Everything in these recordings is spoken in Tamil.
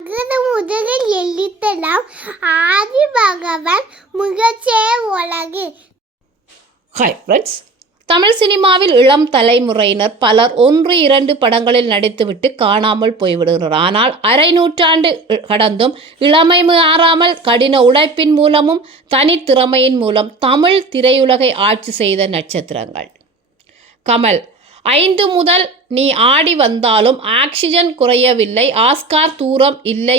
முதலில் எழுத்தலாம் ஆதி பகவன் முகச்சே உலகு. ஹாய் ஃப்ரெண்ட்ஸ், தமிழ் சினிமாவில் இளம் தலைமுறையினர் பலர் 1-2 படங்களில் நடித்துவிட்டு காணாமல் போய்விடுகிறார். ஆனால் அரை நூற்றாண்டு கடந்தும் இளமை மாறாமல் கடின உழைப்பின் மூலமும் தனித்திறமையின் மூலம் தமிழ் திரையுலகை ஆட்சி செய்த நட்சத்திரங்கள். கமல் 5 முதல் நீ ஆடி வந்தாலும் ஆக்சிஜன் குறையவில்லை, ஆஸ்கார் தூரம் இல்லை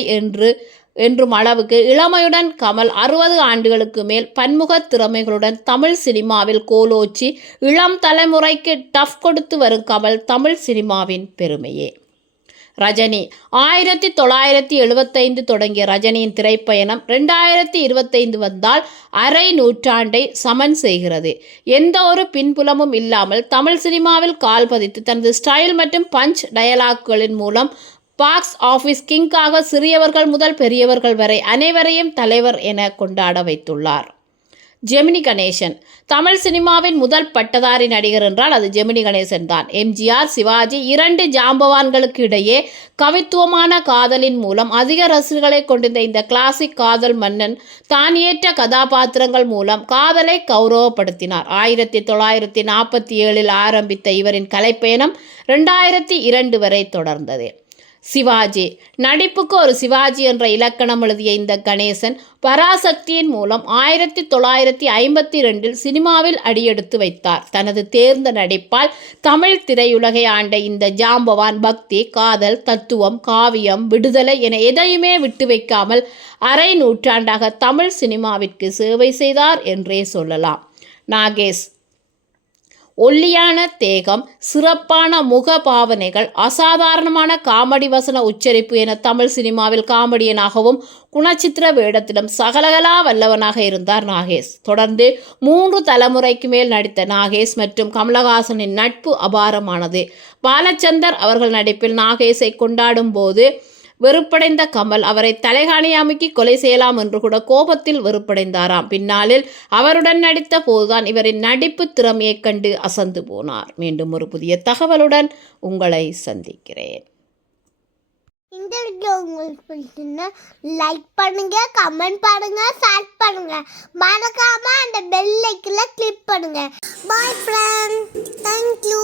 என்றும் அளவுக்கு இளமையுடன் கமல் 60 ஆண்டுகளுக்கு மேல் பன்முக திறமைகளுடன் தமிழ் சினிமாவில் கோலோச்சி இளம் தலைமுறைக்கு டஃப் கொடுத்து வரும் கமல் தமிழ் சினிமாவின் பெருமையே. ரஜினி 1975 தொடங்கிய ரஜினியின் திரைப்பயணம் 2025 வந்தால் அரை நூற்றாண்டை சமன் செய்கிறது. எந்த ஒரு பின்புலமும் இல்லாமல் தமிழ் சினிமாவில் கால் பதித்து தனது ஸ்டைல் மற்றும் பஞ்ச் டயலாக்குகளின் மூலம் பாக்ஸ் ஆஃபீஸ் கிங்காக சிறியவர்கள் முதல் பெரியவர்கள் வரை அனைவரையும் தலைவர் என கொண்டாட வைத்துள்ளார். ஜெமினி கணேசன் தமிழ் சினிமாவின் முதல் பட்டதாரி நடிகர் என்றால் அது ஜெமினி கணேசன் தான். எம்ஜிஆர், சிவாஜி 2 ஜாம்பவான்களுக்கு இடையே கவித்துவமான காதலின் மூலம் அதிக ரசிகர்களை கொண்டிருந்த இந்த கிளாசிக் காதல் மன்னன் தான் ஏற்ற கதாபாத்திரங்கள் மூலம் காதலை கௌரவப்படுத்தினார். 1947 ஆரம்பித்த இவரின் கலைப்பயணம் 2002 வரை தொடர்ந்தது. சிவாஜி நடிப்புக்கு ஒரு சிவாஜி என்ற இலக்கணம் எழுதிய இந்த கணேசன் பராசக்தியின் மூலம் 1952 சினிமாவில் அடியெடுத்து வைத்தார். தனது தேர்ந்த நடிப்பால் தமிழ் திரையுலகை ஆண்ட இந்த ஜாம்பவான் பக்தி, காதல், தத்துவம், காவியம், விடுதலை என எதையுமே விட்டு வைக்காமல் அரை நூற்றாண்டாக தமிழ் சினிமாவிற்கு சேவை செய்தார் என்றே சொல்லலாம். நாகேஷ் ஒல்லியான தேகம், சிறப்பான முக பாவனைகள், அசாதாரணமான காமெடி வசன உச்சரிப்பு என தமிழ் சினிமாவில் காமெடியனாகவும் குணச்சித்திர வேடத்திலும் சகலகலா வல்லவனாக இருந்தார் நாகேஷ். தொடர்ந்து 3 தலைமுறைக்கு மேல் நடித்த நாகேஷ் மற்றும் கமலஹாசனின் நட்பு அபாரமானது. பாலச்சந்தர் அவர்கள் நடிப்பில் நாகேஷை கொண்டாடும் போது வெறுப்படைந்த கமல் அவரை தலைகாணி அமுக்கி கொலை செய்யலாம் என்று கூட கோபத்தில் வெறுப்படைந்தாராம். பின்னாளில் அவருடன் நடித்த போதுதான் இவரின் நடிப்பு திறமையை கண்டு அசந்து போனார். மீண்டும் ஒரு புதிய தகவலுடன் உங்களை சந்திக்கிறேன். இந்த வீடியோ உங்களுக்கு பிடிச்சிருந்தா லைக் பண்ணுங்க, கமெண்ட் பண்ணுங்க, ஷேர் பண்ணுங்க. மறக்காம அந்த பெல் ஐக்கனை கிளிக் பண்ணுங்க. பாய் ஃப்ரெண்ட், தேங்க்யூ.